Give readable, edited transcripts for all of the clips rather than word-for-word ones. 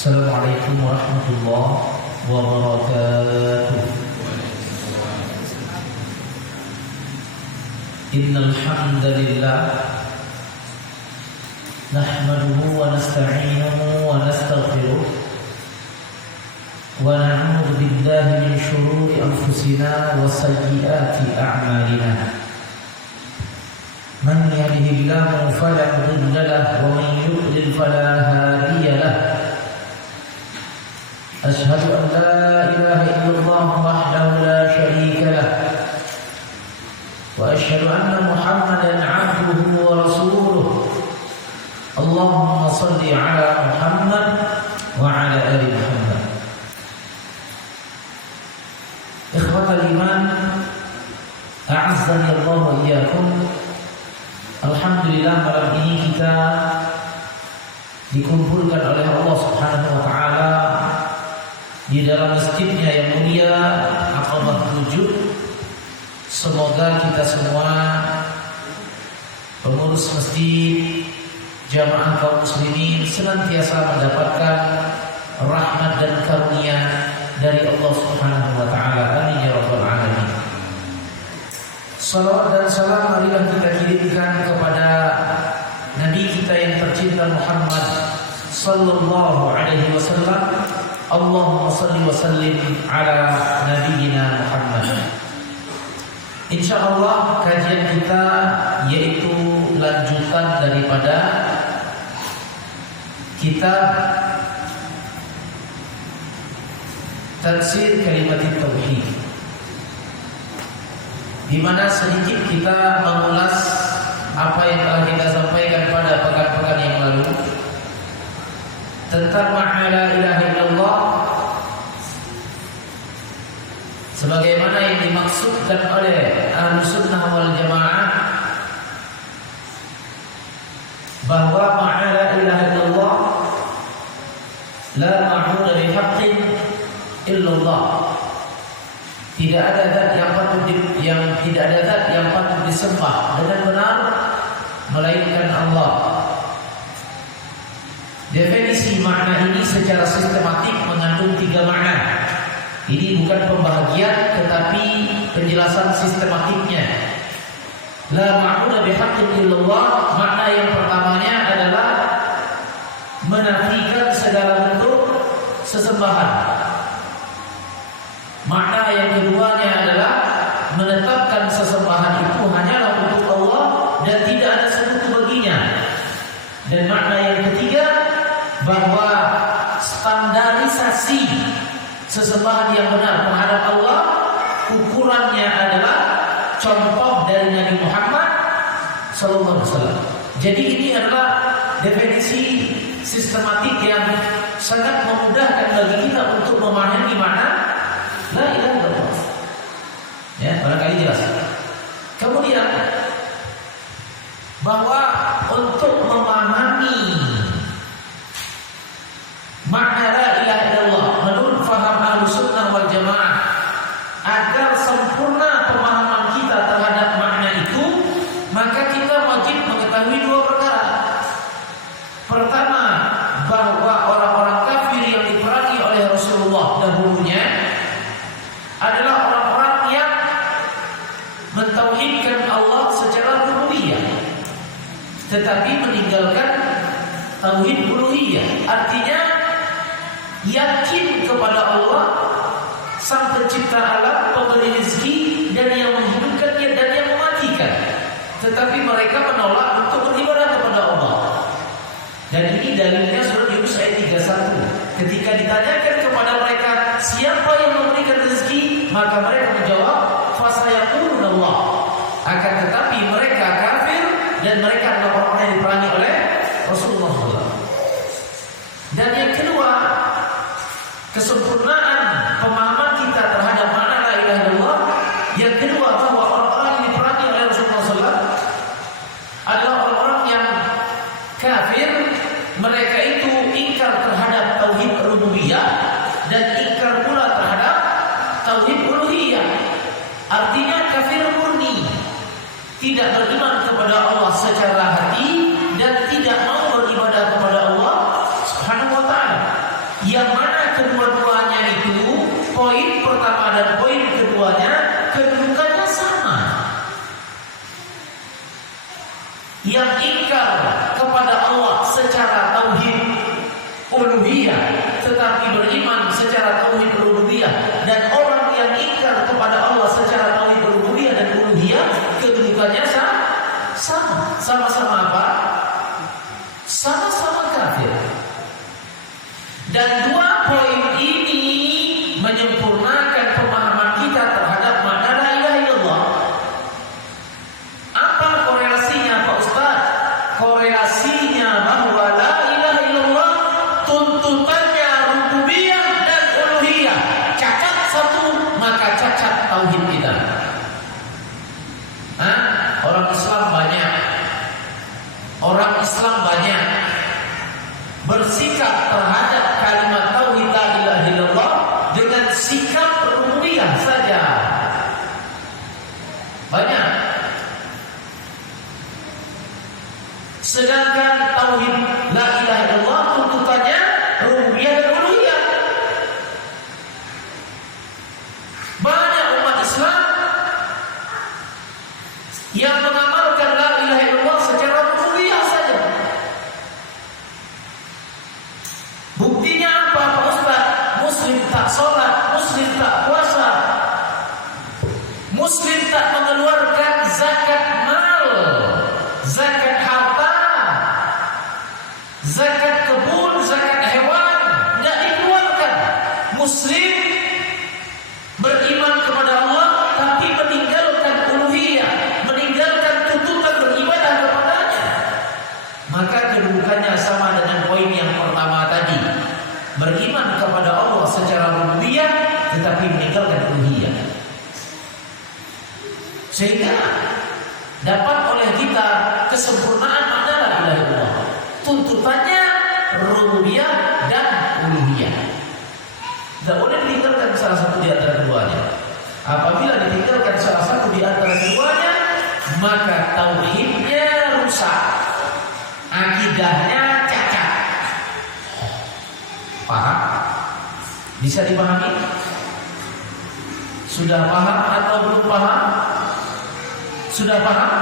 Assalamualaikum warahmatullahi wabarakatuh. Innal hamdalillah nahmaduhu wa nasta'inuhu wa nastaghfiruh wa na'udzu billahi min shururi anfusina wa sayyiati a'malina. Man yahdihillahu fala mudilla lahu wa man yudlil fala hadiya lahu. أشهد أن لا إله إلا الله وحده لا شريك له وأشهد أن محمدا عبده ورسوله اللهم صل على محمد وعلى آل محمد. إخوة الإيمان أعزني الله وإياكم. Alhamdulillah malam ini kita dikumpulkan oleh Allah Subhanahu wa taala di dalam masjidnya yang mulia Aqabah 7. Semoga kita semua pengurus masjid, jamaah kaum muslimin senantiasa mendapatkan rahmat dan karunia dari Allah Subhanahu wa taala. Amin ya rabbal alamin. Salawat dan salam marilah kita kirimkan kepada Nabi kita yang tercinta Muhammad sallallahu alaihi wasallam. Allahumma salli wa sallim ala nabiyyina Muhammad. Insyaallah kajian kita yaitu lanjutan daripada kitab Tafsir Kalimat Tauhid, di mana sedikit kita mengulas apa yang telah kita sampaikan pada pekan-pekan yang lalu tentang makna la ilaha illallah sebagaimana yang dimaksudkan oleh Ahlus Sunnah wal Jamaah, bahwa makna la ilaha illallah la ma'budu bihaqqin illallah, tidak ada zat yang patut disembah dengan benar melainkan Allah. Definisi makna ini secara sistematik mengandung 3 makna. Ini bukan pembahagian tetapi penjelasan sistematiknya. La ma'budu bihaqqin illallah, makna yang pertamanya adalah menafikan segala bentuk sesembahan. Makna yang keduanya adalah menetapkan sesembahan itu hanyalah untuk Allah dan tidak ada sekutu baginya. Dan makna yang ketiga, bahwa standarisasi sesembahan yang benar terhadap Allah ukurannya adalah contoh dari Nabi Muhammad sallallahu alaihi wasallam. Jadi ini adalah definisi sistematik yang sangat memudahkan bagi kita untuk memahami makna la ilaha illallah. Ya, barangkali jelas. Kemudian bahwa untuk memahami makna la ilaha illallah menurut faham Ahlus Sunnah wal Jamaah, agar sempurna pemahaman kita terhadap makna itu, maka kita wajib mengetahui 2 perkara. Pertama, bahwa orang-orang kafir yang diperangi oleh Rasulullah dahulunya adalah orang-orang yang mentauhidkan Allah secara rububiyah tetapi meninggalkan tauhid uluhiyah. Artinya yakin kepada Allah sang pencipta alam, pemberi rezeki dan yang menghidupkannya dan yang mematikan, tetapi mereka menolak untuk beribadah kepada Allah. Dan ini dalilnya surat Yunus ayat 31. Ketika ditanyakan kepada mereka siapa yang memberikan rezeki, maka mereka menjawab fasayaquluna Allah. Akan tetapi mereka kafir dan mereka adalah orang yang diperangi oleh Rasulullah SAW. Dan yang kedua, kesempurnaan pemahaman kita terhadap makna la ilaha illallah. Yang kedua, bahwa orang-orang yang diperangi oleh Rasulullah SAW adalah orang-orang yang kafir. Mereka itu ingkar terhadap tauhid rububiyah dan ingkar pula terhadap tauhid uluhiyah. Artinya kafir murni, tidak beriman kepada Allah secara hati dan tidak mau beribadah kepada Allah Subhanahu wa taala. yang mana kedua-duanya itu poin pertama dan poin keduanya kedudukannya sama. Yang ingkar kepada Allah secara tauhid uluhiyah tetapi beriman secara tauhid rububiyah, dan orang yang ingkar kepada Allah secara tauhid rububiyah dan uluhiyah kedudukannya sama. Sama-sama apa? Sama-sama kafir. Dan dua poin ini menyempurnakan pemahaman kita terhadap makna la ilaha illallah. Apa korelasinya Pak Ustaz? Korelasinya bahwa la ilaha illallah tuntutannya rububiyah dan uluhiyah. Cacat satu maka cacat tauhid kita. Orang Islam banyak. Orang Islam banyak bersikap terhadap kalimat tauhid la ilaha illallah dengan sikap rububiyah saja. Banyak. Sedangkan tauhid la ilaha illallah tuntutannya rububiyah dan uluhiyah. Banyak umat Islam yang mengamalkan la ilaha illallah secara rububiyah saja. Buktinya apa Pak Ustaz? Muslim tak sholat, Muslim tak puasa, Muslim tak mengeluarkan zakat mal, zakat harta, zakat kebun, zakat hewan, tidak dikeluarkan. Muslim beriman kepada Allah tapi meninggalkan uluhiyah, meninggalkan tuntutan beribadah kepadanya. Maka kedudukannya sama dengan poin yang pertama tadi. Beriman kepada Allah secara rububiyah tetapi meninggalkan uluhiyah. Sehingga dapat oleh kita kesempurnaan makna la ilaha illallah. Tuntutannya rububiyah dan uluhiyah. Tidak boleh ditinggalkan salah satu di antara keduanya. Apabila ditinggalkan salah satu di antara keduanya, maka tauhidnya rusak, akidahnya cacat. Paham? Bisa dipahami? Sudah paham atau belum paham? Sudah paham?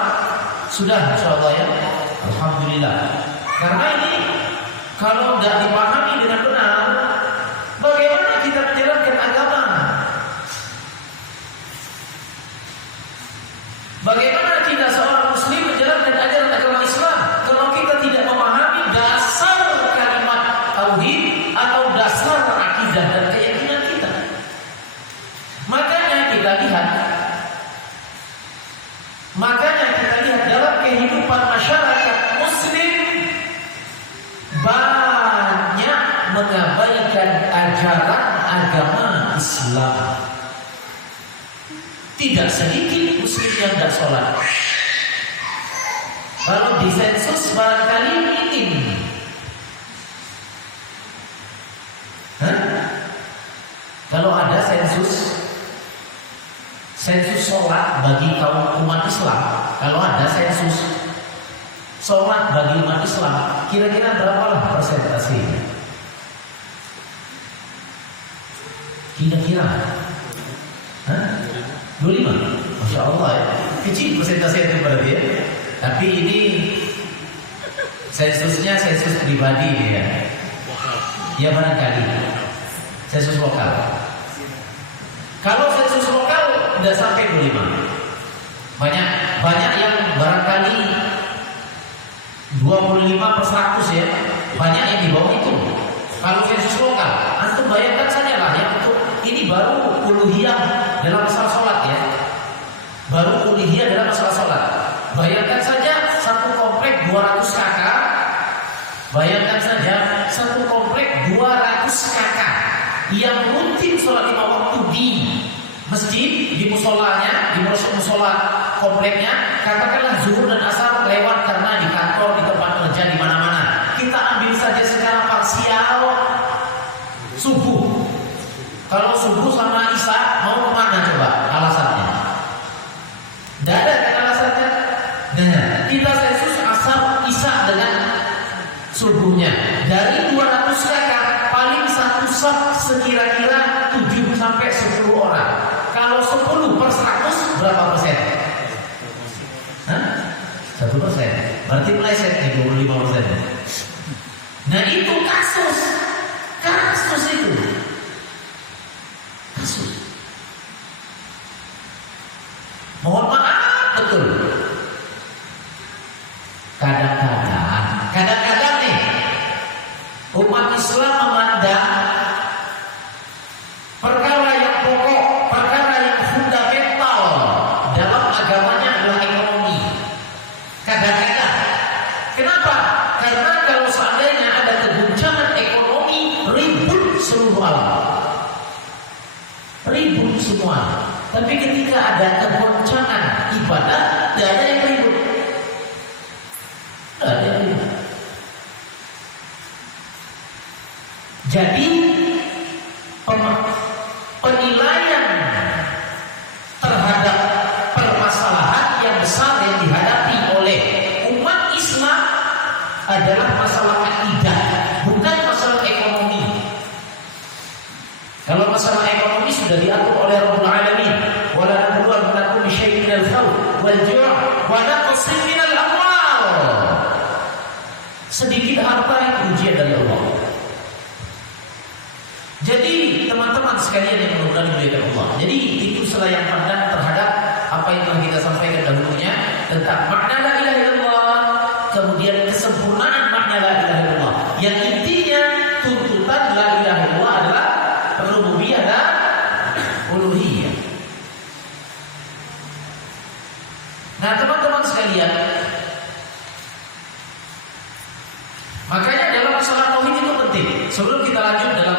Sudah, insyaallah ya. Alhamdulillah. Karena ini kalau tidak dipahami dengan benar, bagaimana kita menjalankan agama? Bagaimana kita seorang muslim menjalankan ajaran agama Islam kalau kita tidak memahami dasar kalimat tauhid atau dasar akidah dan keyakinan kita? Makanya kita lihat dalam kehidupan masyarakat muslim banyak mengabaikan ajaran agama Islam. Tidak sedikit muslim yang tidak sholat. Kalau di sensus barangkali minim. Kalau ada sensus sholat bagi kaum umat Islam, kalau ada sensus sholat bagi umat Islam, kira-kira berapa persentasenya? Kira-kira 25. Masya Allah ya. Kecil persentase itu berarti ya. Tapi ini sensusnya sensus pribadi ya. Ya barangkali sensus lokal. Kalau sensus lokal udah sampai 25. Banyak yang barangkali 25/100 ya. Banyak yang di bawah itu. Kalau sensus lokal, antum bayangkan saja lah ya, untuk ini baru uluhiyah dalam masalah sholat ya. Baru uluhiyah dalam masalah sholat. Bayangkan saja satu komplek 200 kakak. Bayangkan saja satu komplek 200 kakak yang rutin sholat 5 waktu di masjid, di musolanya, di musola kompleknya. Katakanlah zuhur dan asar lewat karena di kantor, di tempat kerja, di mana-mana. Kita ambil saja secara parsial subuh. Kalau subuh sama isya mau kemana coba alasannya? Tidak ada kan alasannya. Nah, kita sensus asar isya dengan subuhnya. Dari 200 kakak paling 1 sekira-kira 7 sampai 10 orang. Kalau 10 per 100 berapa persen? 1%. Berarti meleset nih 25%. Nah itu kasus itu. Kasus. Mohon maaf betul. Kadang-kadang nih umat Islam memandang perkara yang pokok, perkara yang fundamental dalam agamanya adalah ekonomi. Kadang-kadang. Kenapa? Karena kalau seandainya ada keguncangan ekonomi, ribut seluruh alam. Ribut semua. Tapi ketika ada kegoncangan ibadah, tidak ada yang ribut. Tidak ada yang ribut. Jadi penilaian terhadap permasalahan yang besar yang dihadapi oleh umat Islam adalah masalah akidah, bukan masalah ekonomi. Kalau masalah ekonomi sudah diatur oleh Rabbul Alamin, wala nabluwannakum bisyai'in minal khawf wal ju' wa naqsin minal amwal. Sedikit harta itu ujian dari Allah. Jadi teman-teman sekalian yang mudah-mudahan dimuliakan Allah. Jadi itu selayang pandang terhadap apa yang telah kita sampaikan dahulunya tentang makna la ilaha illallah, kemudian kesempurnaan makna la ilaha illallah. Yang intinya tuntutan la ilaha illallah adalah rububiyah dan uluhiyah. Nah, teman-teman sekalian, makanya dalam masalah tauhid itu penting. Sebelum kita lanjut dalam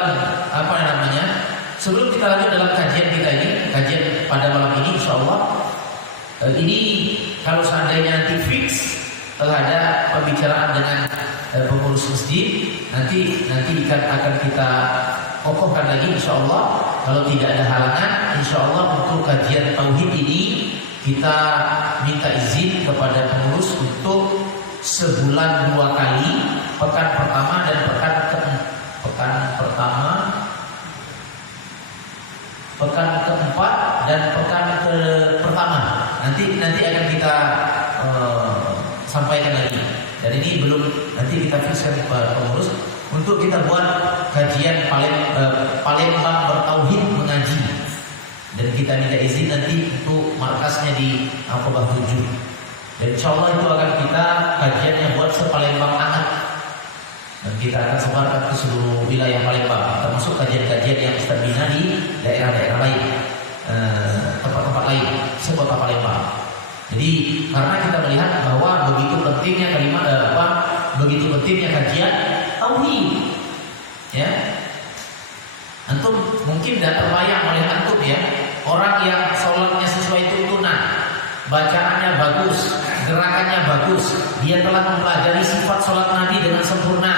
sebelum kita lanjut dalam kajian kita ini, kajian pada malam ini insyaallah, ini kalau seandainya nanti fix telah ada pembicaraan dengan pengurus masjid, nanti akan kita kokohkan lagi insyaallah. Kalau tidak ada halangan, insyaallah untuk kajian tauhid ini kita minta izin kepada pengurus untuk sebulan 2 kali, pekan pertama dan pekan keempat dan pekan pertama. Nanti akan kita sampaikan lagi. Dan ini belum, nanti kita fixkan kepada pengurus untuk kita buat kajian Palembang bertauhid mengaji. Dan kita minta izin nanti untuk markasnya di Aqabah 7. Dan insyaallah itu akan kita kajiannya buat se-Palembang anak. Dan kita akan sebarkan ke seluruh wilayah Palembang, termasuk kajian-kajian yang terbina di daerah-daerah lain, tempat-tempat lain, sekota Palembang. Jadi karena kita melihat bahwa begitu pentingnya begitu pentingnya kajian tauhid, ya. Antum mungkin tidak terbayang oleh antum ya, orang yang sholatnya sesuai tuntunan, bacaannya bagus, gerakannya bagus, dia telah mempelajari sifat sholat Nabi dengan sempurna,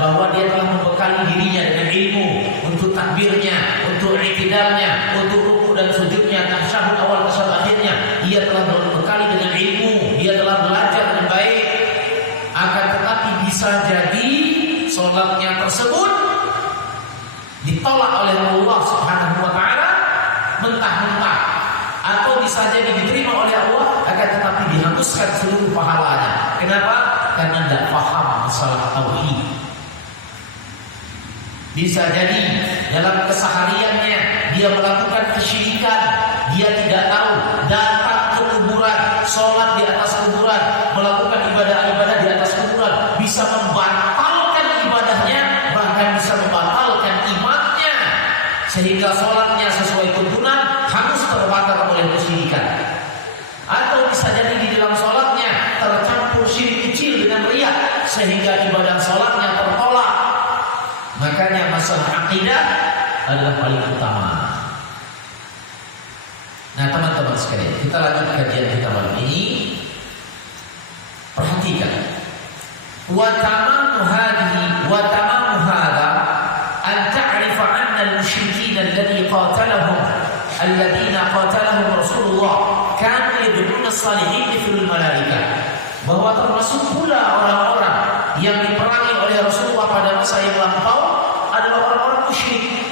bahwa dia telah membekali dirinya dengan ilmu untuk takbirnya, untuk i'tidalnya, untuk ruku dan sujudnya, tasyahud awal tasyahud akhirnya, dia telah berbekali dengan ilmu, dia telah belajar dengan baik. Akan tetapi bisa jadi sholatnya tersebut ditolak oleh Allah Subhanahu wa taala mentah-mentah, atau bisa jadi diterima oleh Allah akan tetapi dihanguskan seluruh pahalanya. Kenapa? Karena tidak paham masalah tauhid. Bisa jadi dalam kesehariannya dia melakukan kesyirikan, dia tidak tahu, datang ke kuburan, sholat di atas kuburan, melakukan ibadah-ibadah di atas kuburan, bisa membatalkan ibadahnya, bahkan bisa membatalkan imannya, sehingga sholatnya sesuai tuntunan hangus terbakar oleh kesyirikan. Atau bisa jadi di dalam sholatnya tercampur syirik kecil dengan riya, sehingga ibadah sholatnya tertolak. Makanya masalah akidah adalah paling utama. Nah teman-teman sekalian, kita lanjut kajian kita malam ini. Perhatikan, wa tamamu hadha an ta'rifa anna al-musyrikin alladhina qatalahum Rasulullah kanu yad'una as-salihin mithlul malaikah. Bahwa termasuk pula orang-orang yang diperangi oleh Rasulullah pada masa yang lampau adalah orang-orang musyrik.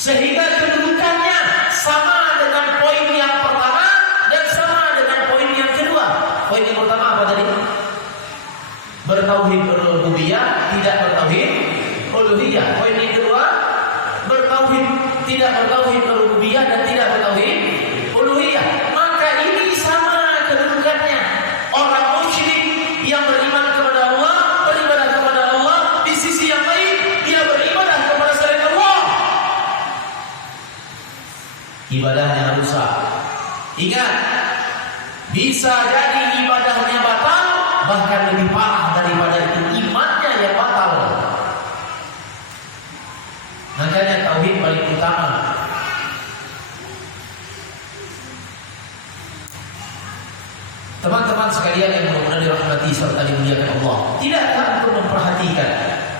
Sehingga kedudukannya sama dengan poin yang pertama dan sama dengan poin yang kedua. Poin yang pertama apa tadi? Bertauhid rububiyah, tidak bertauhid uluhiyah. Poin yang kedua, tidak bertauhid rububiyah dan tidak bertauhid uluhiyah. Maka ini sama kedudukannya. Orang musyrik yang beriman kepada Allah, beribadah kepada Allah, di sisi yang lain dia beribadah kepada selain Allah. Ibadahnya rusak. Ingat, bisa jadi ibadahnya batal, bahkan lebih parah daripada itu imannya yang batal. Makanya tauhid paling utama. Teman-teman sekalian yang mudah-mudahan dirahmati serta dimuliakan Allah, tidakkah untuk memperhatikan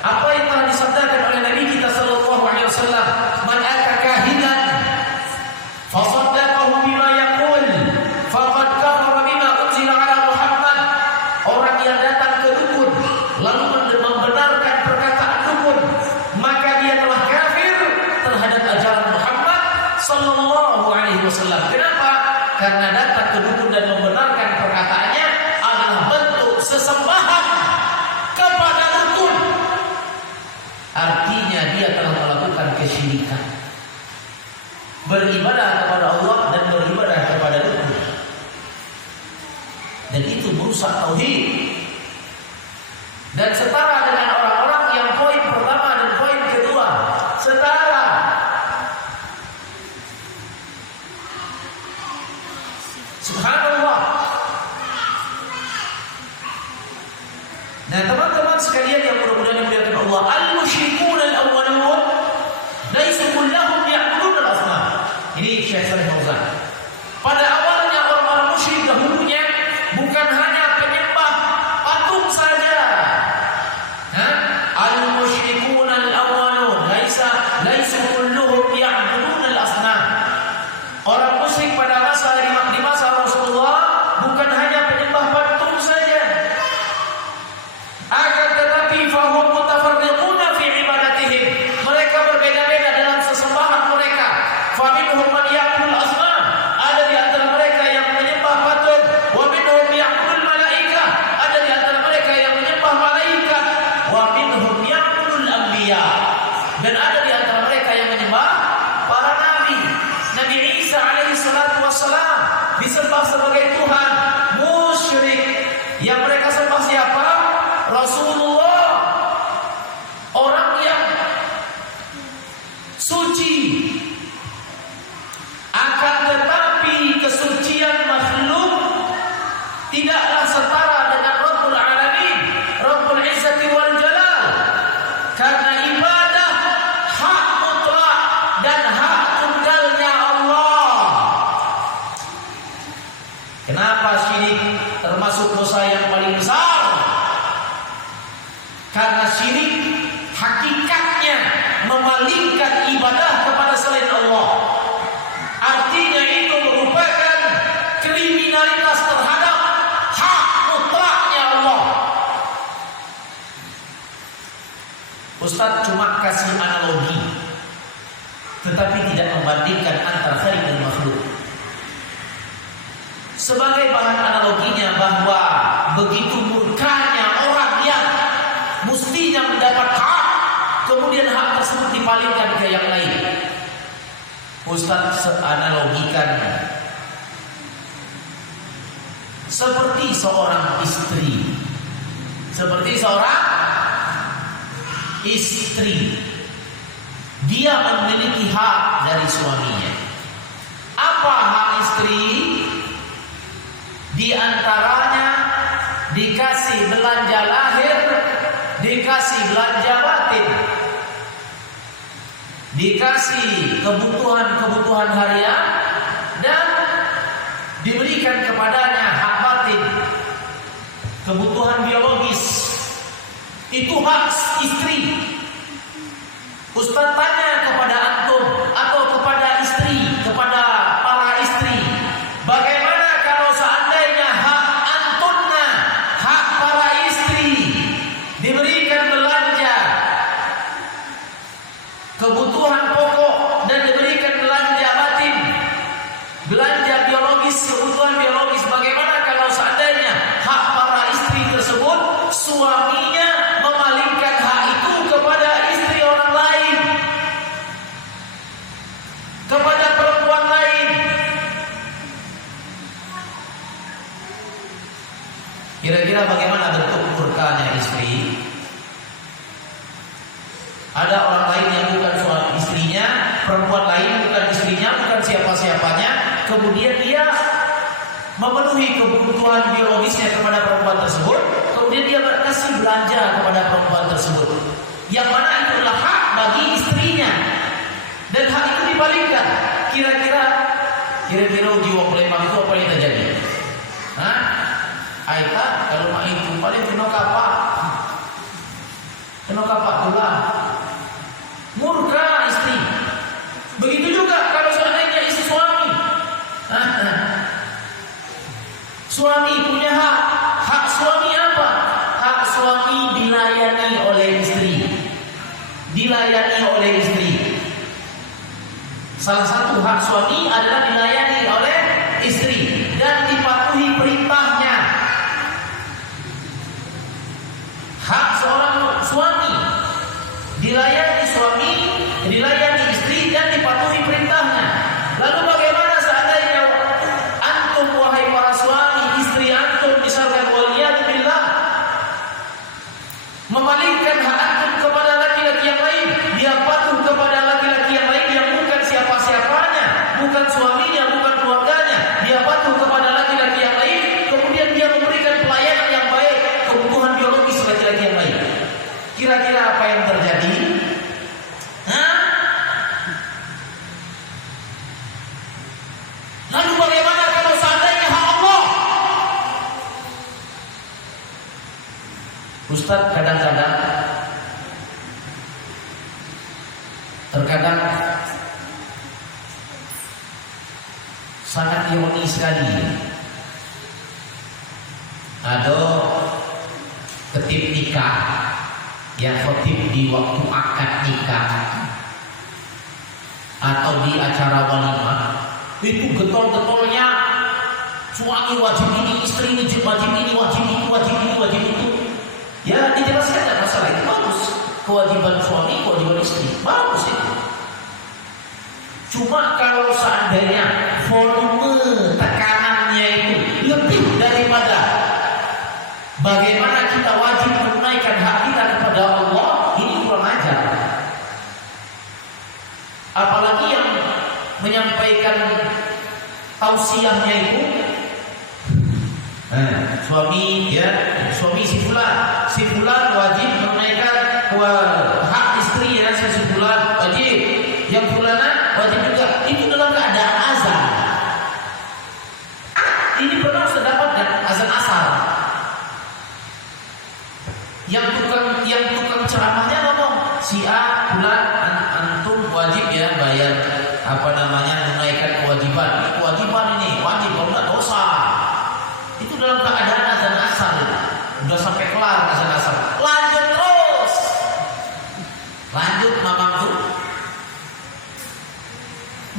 apa yang telah disabdakan oleh Nabi kita sallallahu alaihi wasallam, "Man ata kahinan fa saddaqahu bima yaqul faqad kafara bima unzila ala Muhammad." Orang yang datang ke dukun lalu membenarkan perkataan dukun, maka dia telah kafir terhadap ajaran Muhammad sallallahu alaihi wasallam. Kenapa? Karena datang ke dukun dan membenarkan perkataannya adalah bentuk sesembahan kepada dukun. Artinya dia telah melakukan kesyirikan, beribadah kepada Allah dan beribadah kepada dukun, dan itu merusak tauhid. Dan setara dengan orang-orang yang poin pertama dan poin kedua setara. Subhanallah. Nah, teman-teman sekalian yang mudah-mudahan dimuliakan Allah, al-musyrikun al-awwalun laisu kullahum ya'budun al-asnam. Ini Syekh Shalih Fauzan. Pada awalnya orang-orang musyrik dahulunya bukan hanya penyembah patung saja. Al-musyrikun al-awwalun laisu kulluhum ya'budun al-asnam. Orang musyrik pada di masa Rasulullah bukan hanya penyembah patung saja. Akan tetapi fahum mutafarriquna fi ibadatihim. Mereka berbeda-beda dalam sesembahan mereka. Faminhum man ya'budul asnam. Ada di antara mereka yang menyembah patung. Wa minhum ya'budul malaika. Ada di antara mereka yang menyembah malaikat. Wa minhum ya'budul anbiya. Dan ada di antara mereka yang menyembah para nabi. Nabi Isa alaihi salatu wassalam disembah sebagai Tuhan. Musyrik yang mereka sembah siapa? Rasulullah, orang yang suci. Akan tetapi kesucian makhluk tidaklah setara dengan Rabbul Alamin, Rabbul Izzati wal Jalal. Karena ibadah hak mutlak dan hak tunggalnya Allah. Kenapa syirik termasuk dosa yang paling besar? Karena syirik hakikatnya memalingkan ibadah kepada selain Allah. Artinya itu merupakan kriminalitas terhadap hak mutlaknya Allah. Ustaz cuma kasih analogi, tetapi tidak membandingkan antara khalik dan makhluk. Sebagai bahan analoginya bahwa begitu murkanya orang yang mestinya mendapat hak, kemudian hak tersebut dipalingkan ke yang lain. Ustaz analogikan seperti seorang istri. Dia memiliki hak dari suaminya. Apa hak istri? Di antaranya dikasih belanja lahir, dikasih belanja batin, dikasih kebutuhan harian, dan diberikan kepadanya hak batin, kebutuhan biologis. Itu hak istri. Ustaz tanya kepada antum atau kepada istri, kepada para istri, bagaimana kalau seandainya hak antunna, hak para istri diberikan belanja kebutuhan pokok dan kebutuhan biologis. Bagaimana kalau seandainya hak para istri tersebut suaminya memalingkan hak itu kepada istri orang lain, kepada perempuan lain? Kira-kira bagaimana bentuk murkanya istri? Ada orang lain yang bukan suami istrinya, perempuan lain bukan istrinya, bukan siapa-siapanya, kemudian dia memenuhi kebutuhan biologisnya kepada perempuan tersebut, kemudian dia kasih belanja kepada perempuan tersebut, yang mana itu adalah hak bagi istrinya, dan hak itu dipalingkan. Kira-kira di wong Palembang itu apa yang terjadi? Hah? Aita kalau mak itu paling kena kapak tulang, murka istri. Begitu juga kalau seandainya istri suami. Suami punya hak. Hak suami apa? Hak suami dilayani oleh istri. Dilayani oleh istri. Salah satu hak suami adalah dilayani oleh istri dan dipatuhi perintahnya. Hak seorang suami dilayani suami, dilayani istri dan dipatuhi perintahnya. Lalu bagaimana seandainya antum wahai para suami, istri antum misalkan waliyadzubillah memalingkan hak antum kepada laki-laki yang lain, dia patuh kepada laki-laki yang lain yang bukan siapa-siapanya, bukan suaminya, bukan keluarganya, dia patuh kepada laki-laki yang lain, kemudian dia memberikan pelayanan yang baik kebutuhan biologis laki-laki yang lain. Kira-kira apa yang terjadi? Lalu bagaimana kalau seandainya hak Allah? Ustaz, terkadang sangat ironi sekali. Ada ketip nikah yang khotib di waktu akad nikah atau di acara walimah itu getol-getolnya suami wajib ini, istri ini wajib ini, wajib itu, wajib ini, wajib itu. Ya dijelaskan tidak masalah, itu bagus. Kewajiban suami, kewajiban istri, bagus itu. Cuma kalau seandainya volume tekanannya itu lebih daripada bagaimana kita wajib menunaikan hak kita kepada Allah, ini kurang ajar. Apalagi yang menyampaikan tausiahnya itu suami si fulan wajib menunaikan hak istri ya, si fulan wajib, yang fulana wajib juga. Itu dalam keadaan azan. Ini pernah saya dapatkan azan asar. Yang tukang ceramahnya ngomong, si A fulan antum wajib ya bayar menunaikan kewajiban. Kewajiban ini wajib, kalau enggak dosa. Itu dalam keadaan azan asar. Udah sampai kelar azan asar. Lanjut terus. Lanjut mamam tuh.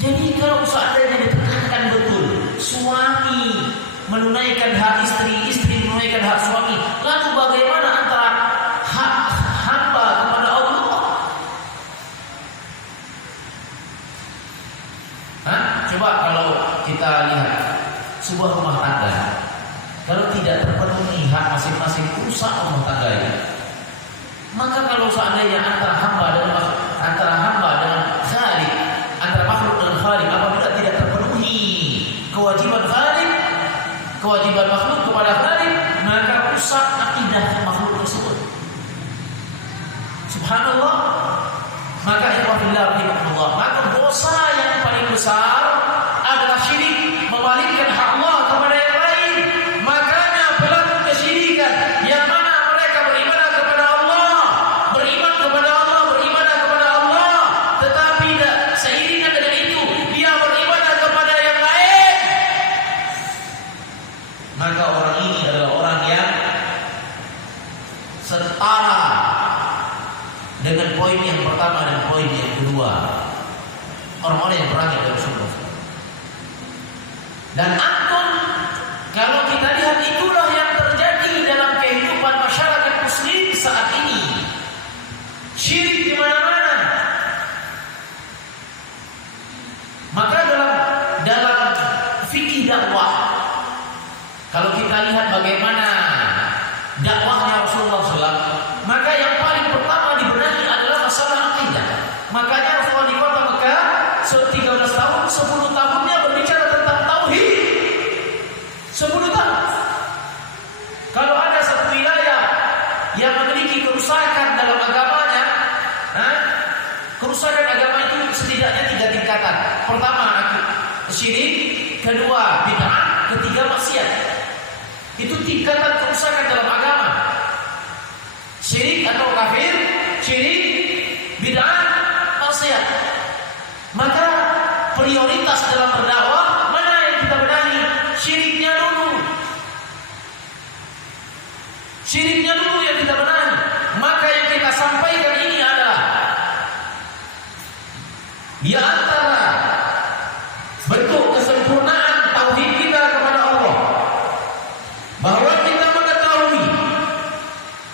Jadi kalau seandainya ditekankan betul, suami menunaikan hak istri, istri menunaikan hak suami, lalu bagaimana antara hak hamba kepada Allah? Coba kalau kita lihat sebuah rumah tangga, kalau tidak terpenuhi hak masing-masing, rusak rumah tangga ini. Maka kalau seandainya antara hamba dengan Khalik, antara makhluk dengan Khalik, apabila tidak terpenuhi kewajiban Khalik, kewajiban makhluk kepada Khalik, maka rusak akidah makhluk tersebut. Subhanallah. Maka ikhwafillah rahimahullah, maka dosa yang paling besar adalah syirik, memalingkan hak Allah kepada yang lain. Makanya pelaku kesyirikan yang mana mereka beriman kepada Allah, tetapi seiringan dengan itu dia beriman kepada yang lain. Maka orang ini adalah orang yang setara dengan poin yang pertama dan poin yang kedua, orang-orang yang berangkat dari surga. Dan aku kita lihat bagaimana dakwahnya Rasulullah SAW, maka yang paling pertama dibenahi adalah masalah akidah. Makanya Rasulullah di kota Mekah 13 tahun, 10 tahunnya berbicara tentang tauhid. 10 tahun. Kalau ada satu wilayah yang memiliki kerusakan dalam agamanya, kerusakan agama itu setidaknya 3 tingkatan. Pertama, syirik, kedua, bid'ah, ketiga, maksiat. Itu tingkatan kerusakan dalam agama. Syirik atau kafir, syirik, bid'ah, maksiat. Maka prioritas dalam berdakwah mana yang kita benahi? Syiriknya dulu. Syiriknya dulu yang kita benahi. Maka yang kita sampaikan ini adalah di antara bentuk kesempurnaan tauhid kita kepada Allah, bahwa kita mengetahui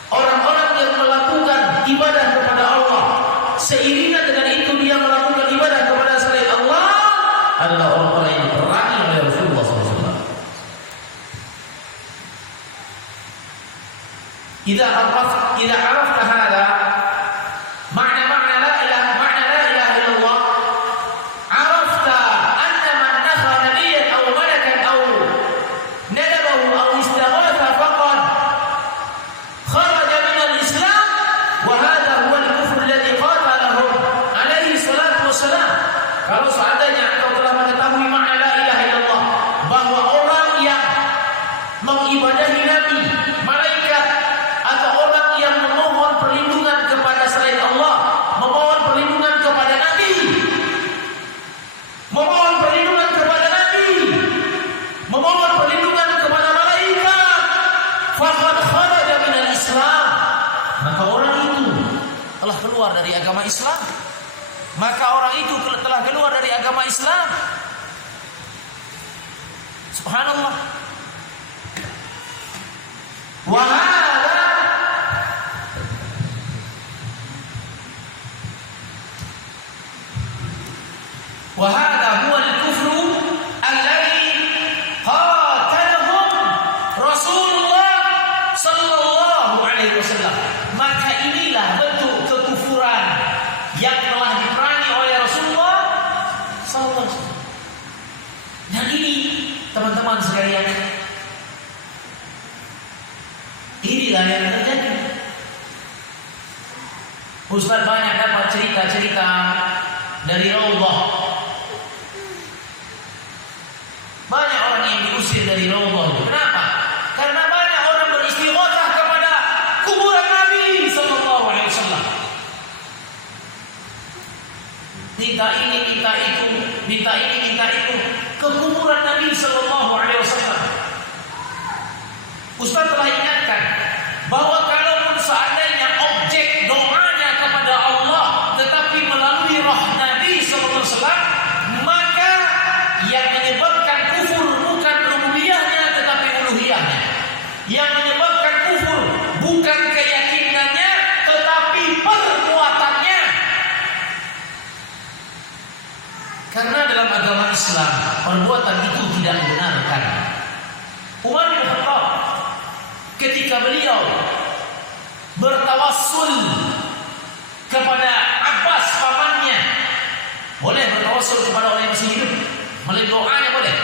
orang-orang yang melakukan ibadah kepada Allah, seiringan dengan itu dia melakukan ibadah kepada selain Allah, adalah orang-orang yang diperangi oleh Rasulullah SAW. Idza arafta hada makna la ilaha illallah, arafta anna man nafa nabiyyan aw malakan aw nadabahu aw istaghatha faqad kharaja min al-islam wa hadha huwa al-kufr alladhi qatalahum alaihi salatu wassalam. Kalau seandainya engkau telah mengetahui makna la ilaha illallah, bahwa orang yang mengibadahi nabi, malaikat, atau orang yang memohon perlindungan kepada selain Allah, memohon perlindungan kepada nabi, memohon perlindungan kepada nabi, memohon perlindungan kepada malaikat, faqad kharaja minal Islam, maka orang itu telah keluar dari agama Islam. Maka orang itu telah keluar dari agama Islam. Subhanallah. Wa hadha huwa al-kufru alladhi qatalahum Rasulullah sallallahu alaihi wasallam. Maka inilah bentuk kekufuran yang telah diperangi oleh Rasulullah sallallahu alaihi wasallam. Dan ini teman-teman sekalian, inilah yang terjadi. Ustaz banyak dapat cerita-cerita dari Raudhah. Banyak orang yang diusir dari Raudhah. Kenapa? Karena banyak orang beristighatsah kepada kuburan Nabi sallallahu alaihi wasallam. Minta ini, minta itu, minta ini, minta itu ke kuburan Nabi sallallahu alaihi wasallam. Ustaz telah ingatkan bahwa kalaupun seandainya objek doanya kepada Allah tetapi melalui roh Nabi sallallahu alaihi wasallam, maka yang menyebabkan kufur bukan rububiyahnya tetapi uluhiyahnya. Yang menyebabkan kufur bukan keyakinannya tetapi perbuatannya. Karena dalam agama Islam perbuatan itu tidak dibenarkan. Umar bin Khattab ketika beliau bertawassul kepada Abbas pamannya, boleh bertawassul kepada orang yang masih hidup, melalui doanya boleh.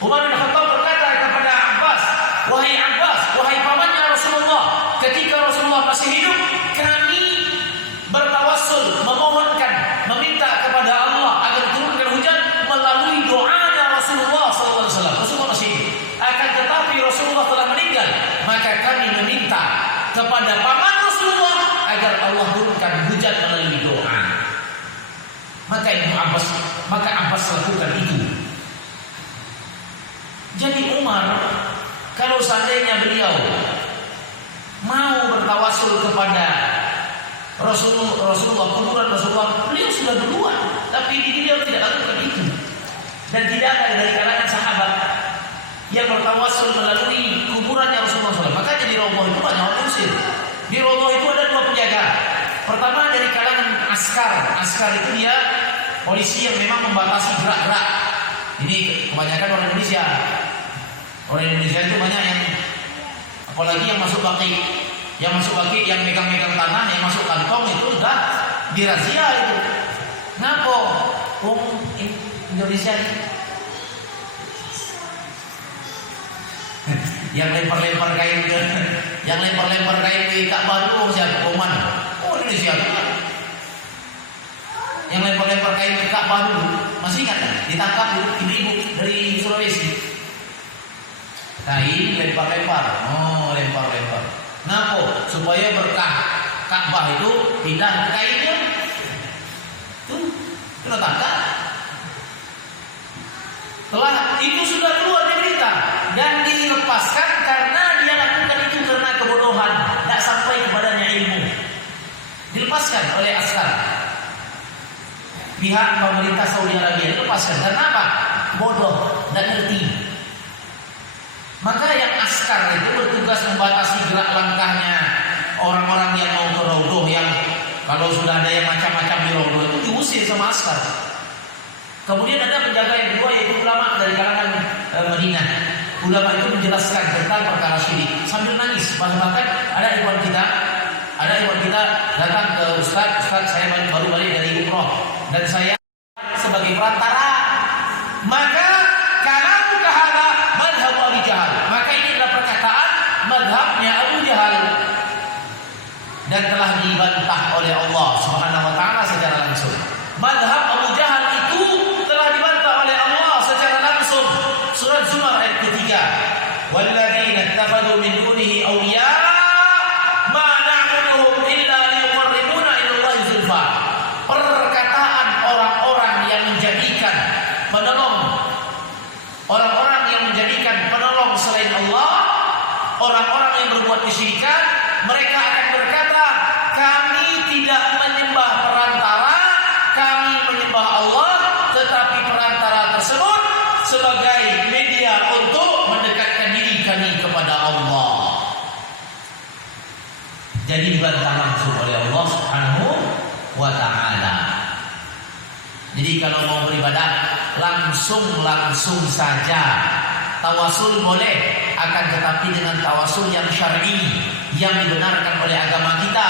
Umar bin Khattab berkata kepada Abbas, wahai Abbas, wahai pamannya Rasulullah, ketika Rasulullah masih hidup, kami bertawassul, memohonkan, meminta kepada Allah agar turunkan hujan melalui doanya Rasulullah SAW. Rasulullah masih hidup. Akan tetapi Rasulullah telah meninggal, maka kami meminta kepada paman Rasulullah agar Allah turunkan hujan melalui doa. Maka Abbas lakukan itu. Jadi Umar, kalau seandainya beliau mau bertawassul kepada Rasulullah, kuburan Rasulullah, beliau sudah duluan, tapi beliau tidak lakukan itu. Dan tidak ada dari kalangan sahabat yang bertawassul melalui kuburannya Rasulullah SAW. Makanya di Raudhah itu banyak orang diusir. Di Raudhah itu ada 2 penjaga. Pertama dari kalangan askar. Askar itu dia polisi yang memang membatasi gerak-gerak. Ini kebanyakan orang Indonesia. Orang Indonesia itu banyak yang, apalagi yang masuk baki, yang megang-megang tanah, yang masuk kantong itu udah dirazia itu. Ngapa? Indonesia yang lempar-lempar kain ke Ka'bah itu siapa? Mana? Indonesia juga. Yang lempar-lempar kain ke Ka'bah dulu, masih ingat kan? Ditangkap ibu-ibu dari Sulawesi. Kain lempar-lempar. Lempar-lempar. Kenapa? Supaya berkah Ka'bah itu pindah ke kainnya. Tuh, kena tangkap. Telah itu sudah keluar di berita dan dilepaskan karena dia lakukan itu karena kebodohan, tidak sampai kepadanya ilmu. Dilepaskan oleh askar. Pihak pemerintah Saudi Arabia dilepaskan karena apa? Bodoh, tidak ngerti. Maka yang askar itu bertugas membatasi gerak langkahnya orang-orang yang mau ke Raudhah, yang kalau sudah ada yang macam-macam di Raudhah itu diusir sama askar. Kemudian ada penjaga yang kedua yaitu ulama dari kalangan Madinah. Ulama itu menjelaskan tentang perkara syirik sambil nangis. Bahkan ada ikhwan kita datang ke Ustaz, saya baru balik dari umroh dan saya sebagai perantara. Maka kalamu kahada madhab Abu Jahal. Maka ini adalah perkataan madhabnya Abu Jahal dan telah dibantah oleh Allah Subhanahu wa taala secara langsung. Madhab Abu Jahal itu telah dibantah oleh Allah secara langsung. Surat Zumar ayat ketiga. Walladzina ittakhadhu min dunihi awliya ma na'buduhum illa liyuqarribuna ila Allahi zulfa. Perkataan orang-orang yang menjadikan penolong selain Allah, orang-orang yang berbuat kesyirikan, mereka akan berkata, kami tidak menyembah perantara, kami menyembah Allah, tetapi perantara tersebut sebagai media untuk mendekatkan diri kami kepada Allah. Jadi dibantah langsung oleh Allah Subhanahu wa taala. Jadi kalau mau beribadah langsung saja. Tawasul boleh, akan tetapi dengan tawasul yang syar'i, yang dibenarkan oleh agama kita.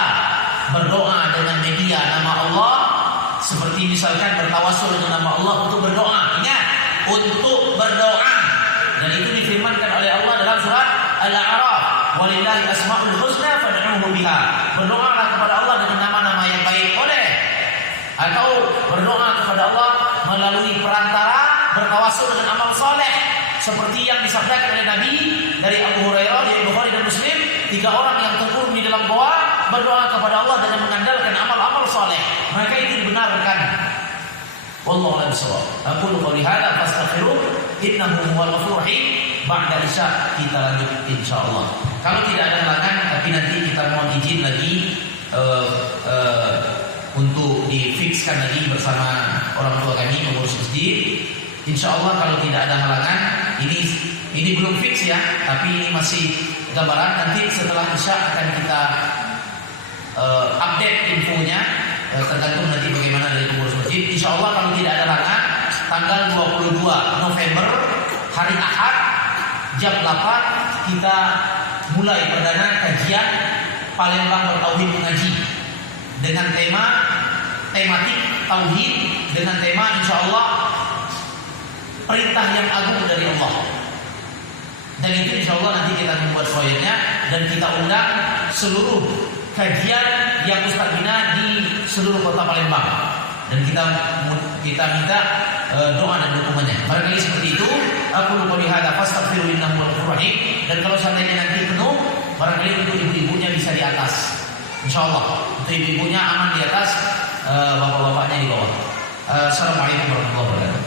Berdoa dengan media nama Allah, seperti misalkan bertawasul dengan nama Allah untuk berdoa. Ingat, untuk berdoa. Dan itu difirmankan oleh Allah dalam surat Al-A'raf, walillahi asmaul husna fad'uhu biha. Berdoalah kepada Allah dengan nama-nama yang baik, boleh. Atau berdoa kepada Allah melalui perantara, bertawasul dengan amal soleh, seperti yang disabdakan oleh Nabi dari Abu Hurairah di Bukhari dan Muslim, 3 orang yang terkurung di dalam goa berdoa kepada Allah dengan mengandalkan amal-amal soleh, maka itu dibenarkan. Wallahu a'lam bishawab. Aqulu qouli hadza fastaghfiruh innahu huwal ghafurur rahim. Ba'da isya kita lanjut insyaallah. Kalau tidak ada halangan, tapi nanti kita mohon izin lagi untuk difikskan lagi bersama orang tua kami pengurus masjid. Insyaallah kalau tidak ada halangan, ini belum fix ya, tapi ini masih gambaran. Nanti setelah isya akan kita update infonya, tergantung nanti bagaimana dari pengurus masjid. Insyaallah kalau tidak ada halangan, tanggal 22 November hari Ahad jam 8 kita mulai perdana kajian Palembang Bertauhid Mengaji dengan tematik tauhid, dengan tema insyaallah perintah yang agung dari Allah. Dan itu insyaallah nanti kita membuat proyeknya dan kita undang seluruh kajian yang Ustaz bina di seluruh kota Palembang. Dan kita minta doa dan dukungannya. Barangkali seperti itu. Aku lupa dihadap fastaghfiru innahu ghafurur rahim. Dan kalau seandainya nanti penuh, barangkali untuk ibu-ibunya bisa di atas. Insyaallah untuk ibu-ibunya aman di atas, bapak-bapaknya di bawah. Assalamualaikum warahmatullahi wabarakatuh.